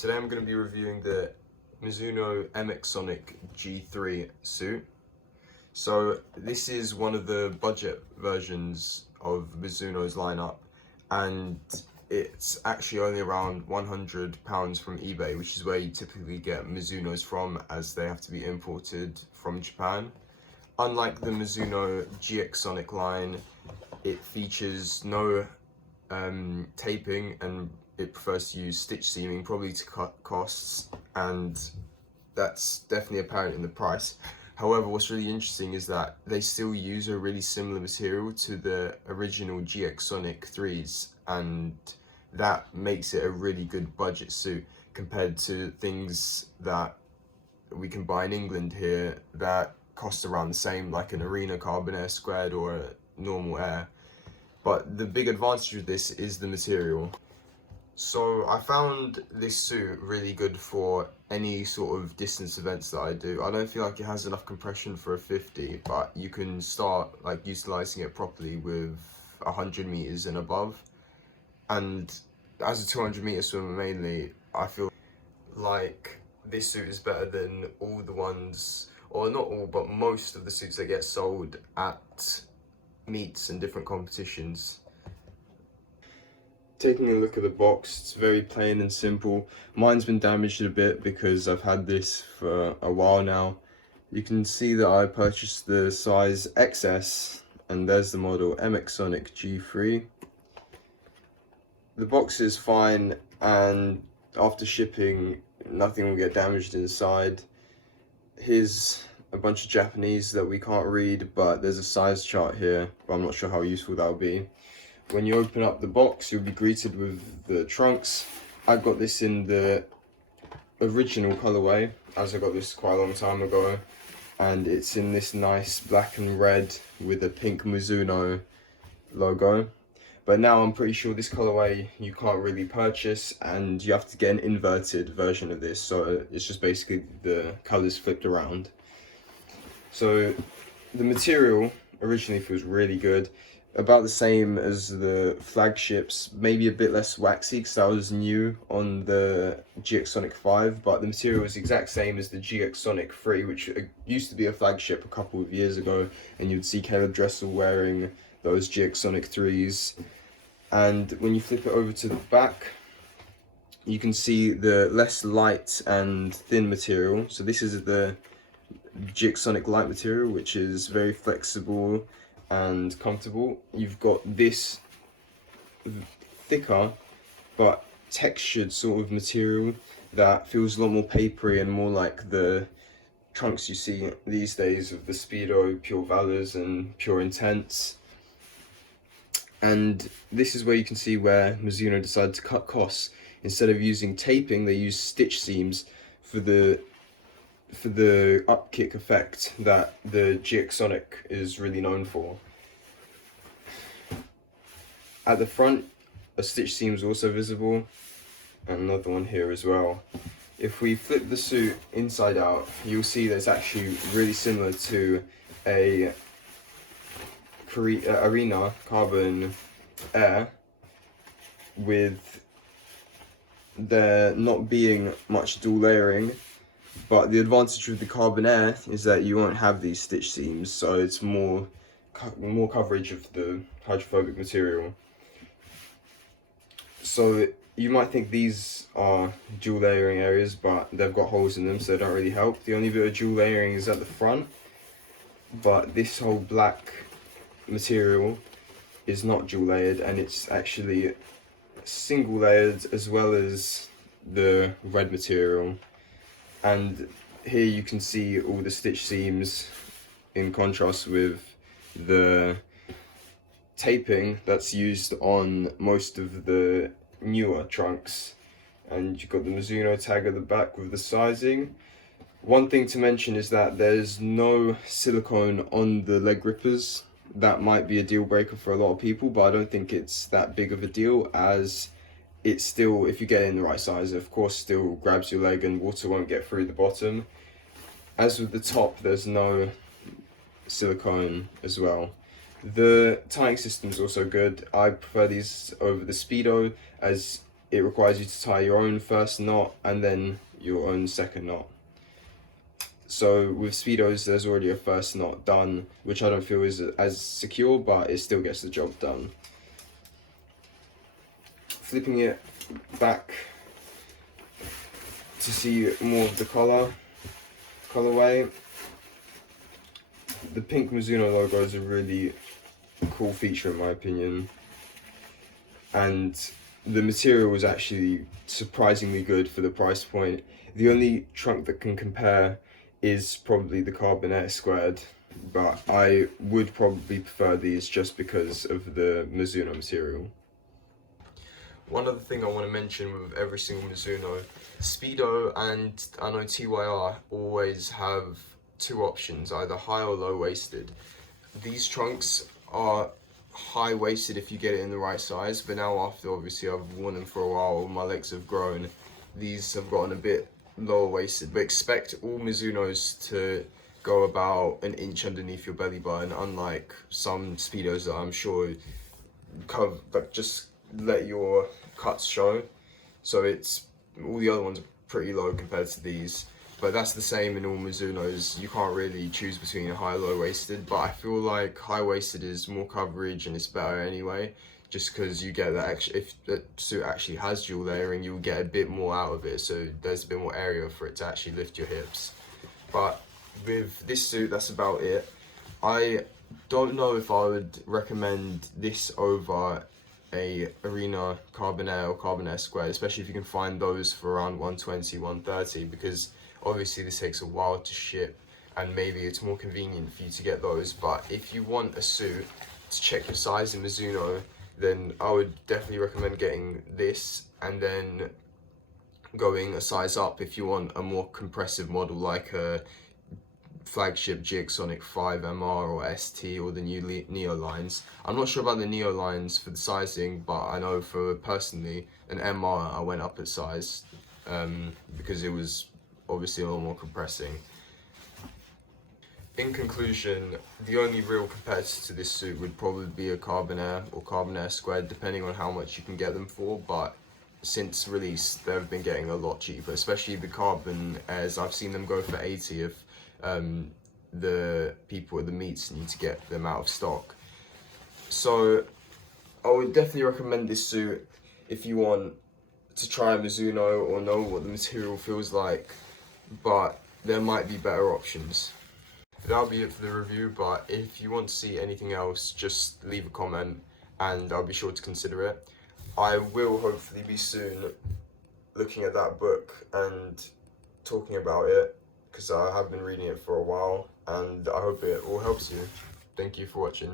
Today I'm going to be reviewing the Mizuno MX Sonic G3 suit. So this is one of the budget versions of Mizuno's lineup, and it's actually only around £100 from eBay, which is where you typically get Mizuno's from, as they have to be imported from Japan. Unlike the Mizuno GX Sonic line, it features no taping, and it prefers to use stitch seaming, probably to cut costs, and that's definitely apparent in the price. However, what's really interesting is that they still use a really similar material to the original GX Sonic 3s, and that makes it a really good budget suit compared to things that we can buy in England here that cost around the same, like an Arena Carbon Air Squared or a normal Air. But the big advantage of this is the material. So I found this suit really good for any sort of distance events that I do. I don't feel like it has enough compression for a 50, but you can start like utilizing it properly with 100 meters and above. And as a 200-meter swimmer mainly, I feel like this suit is better than all the ones, or not all, but most of the suits that get sold at meets and different competitions. Taking a look at the box, it's very plain and simple. Mine's been damaged a bit because I've had this for a while now. You can see that I purchased the size XS, and there's the model MX Sonic G3. The box is fine, and after shipping nothing will get damaged inside. Here's a bunch of Japanese that we can't read, but there's a size chart here, but I'm not sure how useful that'll be. When you open up the box, you'll be greeted with the trunks. I got this in the original colorway, as I got this quite a long time ago, and it's in this nice black and red with a pink Mizuno logo. But now I'm pretty sure this colorway you can't really purchase, and you have to get an inverted version of this, so it's just basically the colors flipped around. So the material originally feels really good, about the same as the flagships, maybe a bit less waxy because that was new on the GX Sonic 5, but the material is the exact same as the GX Sonic 3, which used to be a flagship a couple of years ago, and you'd see Caleb Dressel wearing those GX Sonic 3s. And when you flip it over to the back, you can see the less light and thin material. So this is the GX Sonic Light material, which is very flexible and comfortable. You've got this thicker but textured sort of material that feels a lot more papery and more like the trunks you see these days of the Speedo, Pure Valors and Pure Intense. And this is where you can see where Mizuno decided to cut costs. Instead of using taping, they use stitch seams for the upkick effect that the GX Sonic is really known for. At the front, a stitch seam is also visible, and another one here as well. If we flip the suit inside out, you'll see that it's actually really similar to a Arena Carbon Air, with there not being much dual layering. But the advantage with the Carbon Air is that you won't have these stitch seams, so it's more coverage of the hydrophobic material. So you might think these are dual layering areas, but they've got holes in them, so they don't really help. The only bit of dual layering is at the front, but this whole black material is not dual layered, and it's actually single layered as well as the red material. And here you can see all the stitch seams in contrast with the taping that's used on most of the newer trunks. And you've got the Mizuno tag at the back with the sizing. One thing to mention is that there's no silicone on the leg grippers. That might be a deal breaker for a lot of people, but I don't think it's that big of a deal, as it still, if you get it in the right size, of course still grabs your leg and water won't get through the bottom. As with the top, there's no silicone as well. The tying system is also good. I prefer these over the Speedo, as it requires you to tie your own first knot and then your own second knot. So with Speedos, there's already a first knot done, which I don't feel is as secure, but it still gets the job done. Flipping it back to see more of the colorway. The pink Mizuno logo is a really cool feature in my opinion, and the material was actually surprisingly good for the price point. The only trunk that can compare is probably the Carbon Air Squared, but I would probably prefer these just because of the Mizuno material. One other thing I want to mention with every single Mizuno, Speedo and I know TYR always have two options, either high or low waisted. These trunks are high waisted if you get it in the right size, but now after obviously I've worn them for a while, my legs have grown, these have gotten a bit lower waisted, but expect all Mizunos to go about an inch underneath your belly button, unlike some Speedos that I'm sure cover, but just let your cuts show. So it's, all the other ones are pretty low compared to these, but that's the same in all Mizunos. You can't really choose between a high or low waisted, but I feel like high waisted is more coverage and it's better anyway, just because you get that extra, if the suit actually has dual layering, you'll get a bit more out of it, so there's a bit more area for it to actually lift your hips. But with this suit, that's about it. I don't know if I would recommend this over a Arena Carbon Air or Carbon Air Squared, especially if you can find those for around 120, 130, because obviously this takes a while to ship and maybe it's more convenient for you to get those. But if you want a suit to check your size in Mizuno, then I would definitely recommend getting this and then going a size up if you want a more compressive model like a flagship GX Sonic 5 MR or ST or the new Neo lines. I'm not sure about the Neo lines for the sizing, but I know for personally an MR I went up a size because it was obviously a lot more compressing. In conclusion, the only real competitor to this suit would probably be a Carbon Air or Carbon Air Squared, depending on how much you can get them for, but since release they've been getting a lot cheaper, especially the Carbon Airs. I've seen them go for 80 if the people at the meets need to get them out of stock. So I would definitely recommend this suit if you want to try a Mizuno or know what the material feels like, but there might be better options. That'll be it for the review, but if you want to see anything else, just leave a comment and I'll be sure to consider it. I will hopefully be soon looking at that book and talking about it, because I have been reading it for a while and I hope it all helps you. Thank you for watching.